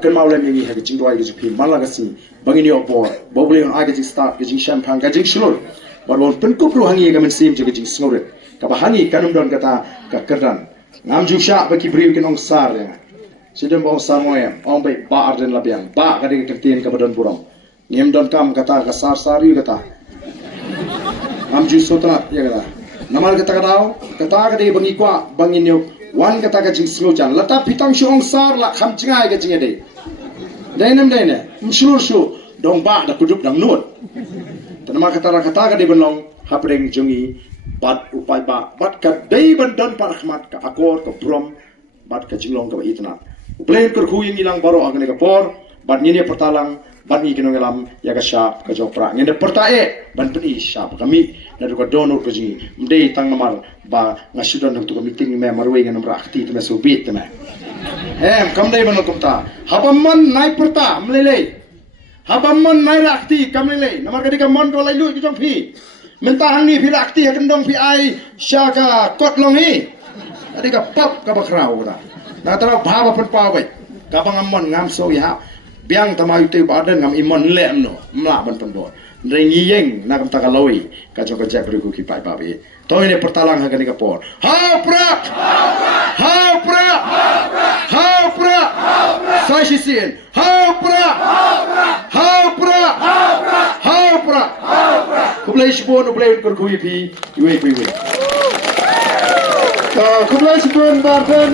kan mau lem yang ini jing doi ke malah kasi bangini opor bobli on aga jing start ke jing champagne ke jing slur baru penkup ruhangi ke mensim ke jing snore ka bahangi kanum don kata ka kerdan ngam jusha baki briu ke nong sar ya sidem bong sar moyam ong bai ba arden labiang ba ka ding kertien ka badan burong ngem don kam kata ka sar sari kata ngam jusotra ya kata namal kata ka dei bangi kwa bangini wan kata ka jing slojan lata pitang syong sar la kham jingai ka jingai dei dainam daina mslur shu dong ba da kudup dang nut tanama kata ka dei benong hapreng jungi bat upai ba bat ka dei ban don par khmat ka akor ka brom bat ka jinglong ka itna plain kur khuying ilang baro agne ka por bat ni pertalang bat ni kinong elam ya ka sha ka jopra ngene pertae ban peni sha kami na ko donor ko ji mdei tang namar ba ngasudon nak to meeting me marwe ngam rakti te so bit te me kam dei ban kumta habamman nai perta mlele habamman nai rakti kamlele namar ka dikam mon ko lai lu ki jong phi menta hangi phi rakti ha kendong phi ai sha ka kot long hi adika pop ka bakrau ta na tara bhava pun pa bai ka bangamon ngam so ya biang tamai te badan ngam imon le no mla ban pondor rengi yeng na kam takaloi ka joko jak riku ki pai babe to ini pertalang ha ka por ha pra sai sisien ha pra kublai shibon ublai kur kui pi yue kublai shibon barben